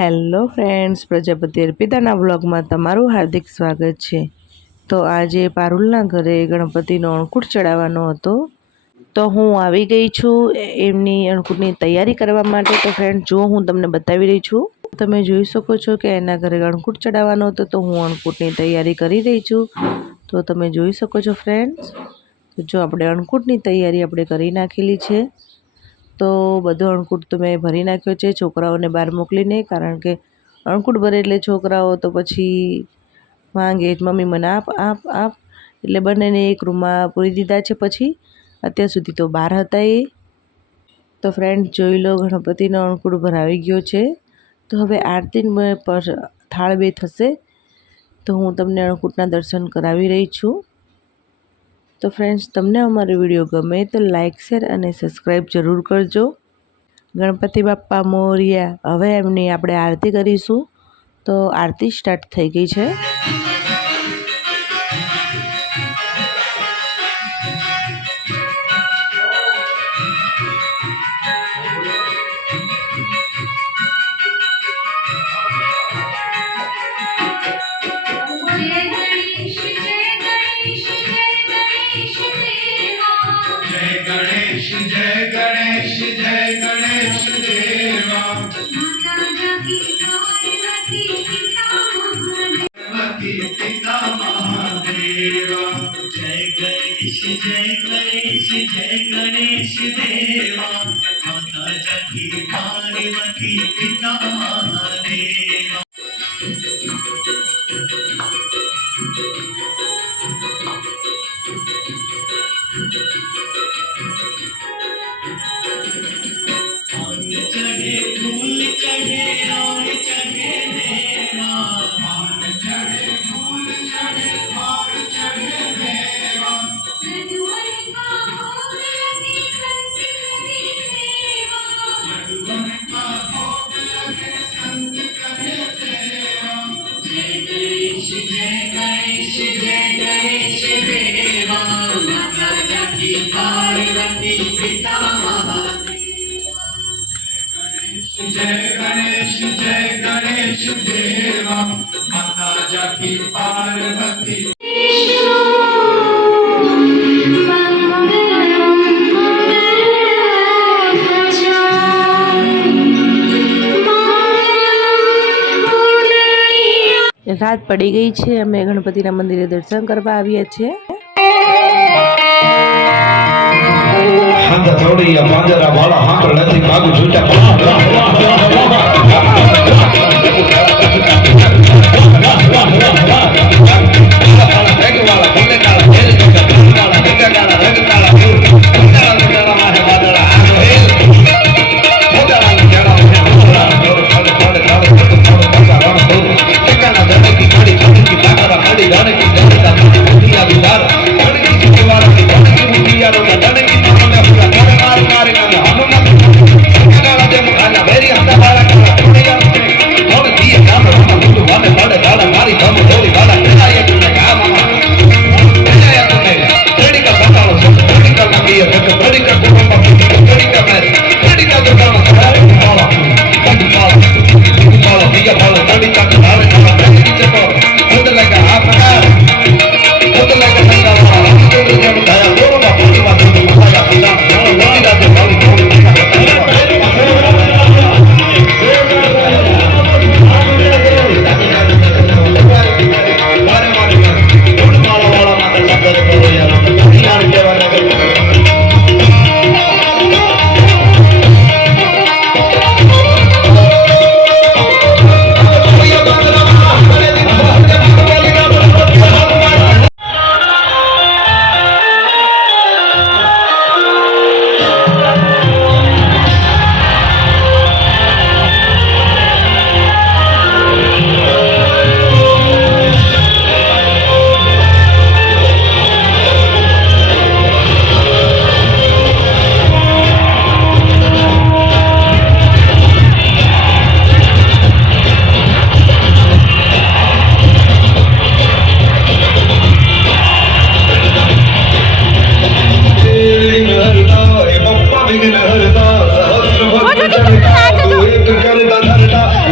Hello friends, Prajapati અર્પિતાના વ્લોગમાં તમારું હાર્દિક સ્વાગત છે। તો આજે પારુલના ઘરે ગણપતિનો અણકૂટ ચડાવવાનો હતો, તો હું આવી ગઈ છું એમની અણકૂટની તૈયારી કરવા માટે। તો ફ્રેન્ડ જો હું તમને બતાવી રહી છું, તમે જોઈ શકો છો કે એના ઘરે અણકૂટ ચડાવવાનો હતો, તો હું અણકૂટની તૈયારી કરી રહી છું। તો તમે જોઈ શકો છો ફ્રેન્ડ્સ, તો જો આપણે અણકૂટની તૈયારી આપણે કરી નાખેલી છે। તો બધો અણકૂટ તો મેં ભરી નાખ્યો છે છોકરાઓને બહાર મોકલીને, કારણ કે અણકૂટ ભરે એટલે છોકરાઓ તો પછી માંગે મમ્મી મને આપ આપ આપ, એટલે બંનેને એક રૂમમાં પૂરી દીધા છે। પછી અત્યાર સુધી તો બહાર હતા એ। તો ફ્રેન્ડ જોઈ લો, ગણપતિનો અણકૂટ ભરાવી ગયો છે। તો હવે આરતી પર થાળ 2 થશે, તો હું તમને અણકૂટના દર્શન કરાવી રહી છું। તો ફ્રેન્ડ્સ, તમને અમારો વિડીયો ગમે તો લાઇક, શેર અને સબસ્ક્રાઈબ જરૂર કરજો। ગણપતિ બાપ્પા મોરિયા। હવે એમની આપણે આરતી કરીશું। તો આરતી સ્ટાર્ટ થઈ ગઈ છે। जय गणेश देवा, माता जाकी पार्वती। રાત પડી ગઈ છે, અમે ગણપતિના મંદિરે દર્શન કરવા આવ્યા છીએ। હાથ થોડી પાંજરા વાળા હાથ નથી માગું છૂટા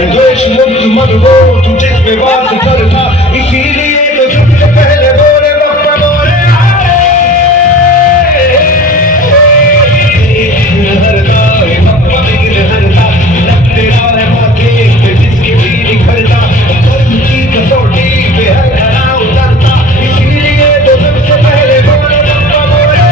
द्वेष मुक्त मन हो तू जिसमें वास करता, इसीलिए तो सबसे पहले बोले बप्पा बोले हरता है बप्पा हरता, लग तेरा है माथे पे जिसकी भी निखरता, कर्म की कसौटी पे है खरा उतरता, इसीलिए तो सबसे पहले बोले बप्पा बोले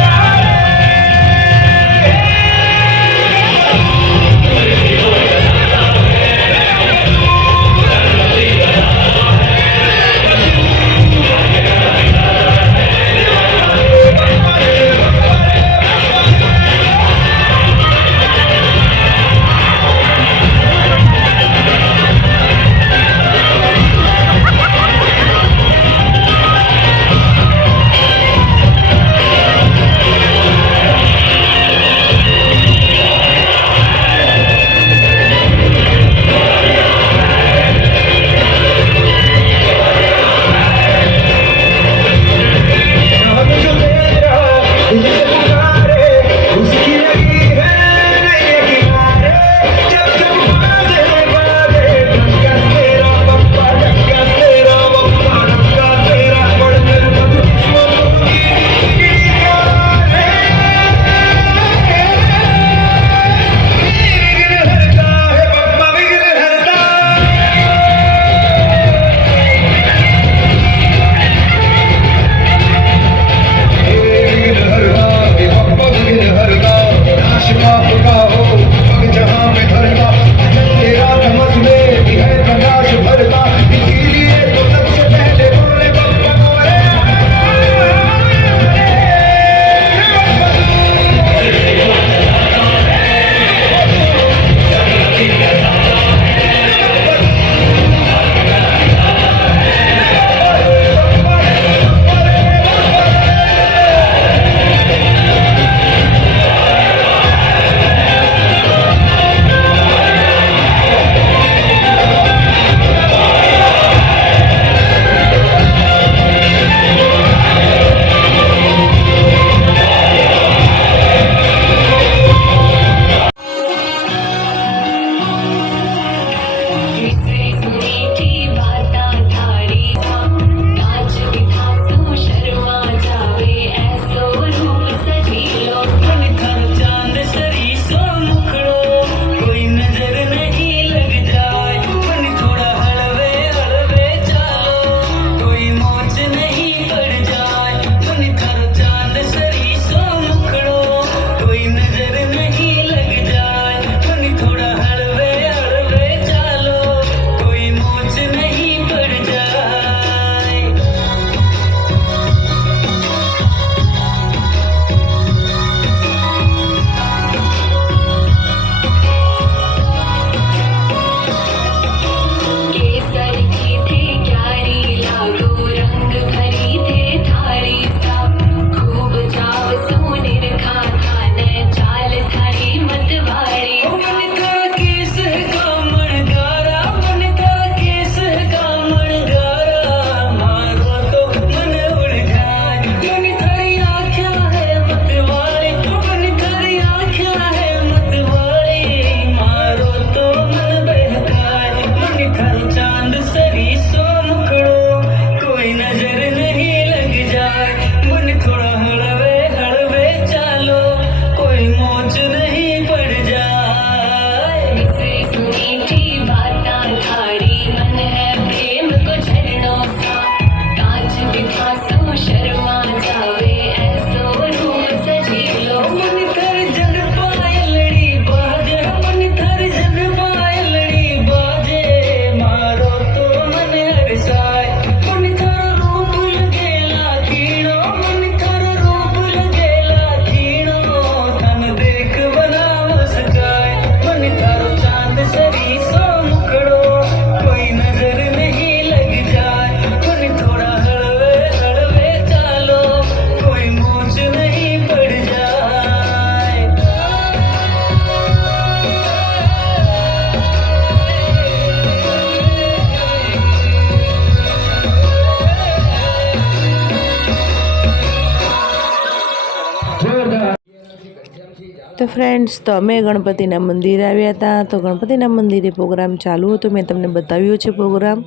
તો ફ્રેન્ડ્સ, તો અમે ગણપતિના મંદિરે આવ્યા હતા. તો ગણપતિના મંદિરે પ્રોગ્રામ ચાલુ હતો, મેં તમને બતાવ્યો છે પ્રોગ્રામ.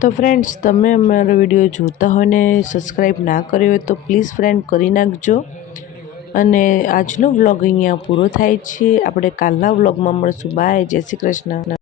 તો ફ્રેન્ડ્સ, તમે અમારો વિડીયો જોતા હોય ને સબસ્ક્રાઈબ ના કર્યો હોય તો પ્લીઝ ફ્રેન્ડ કરી નાખજો. અને આજનો વ્લોગ અહીંયા પૂરો થાય છે. આપણે કાલના વ્લોગમાં મળશું. બાય, જય શ્રી કૃષ્ણ.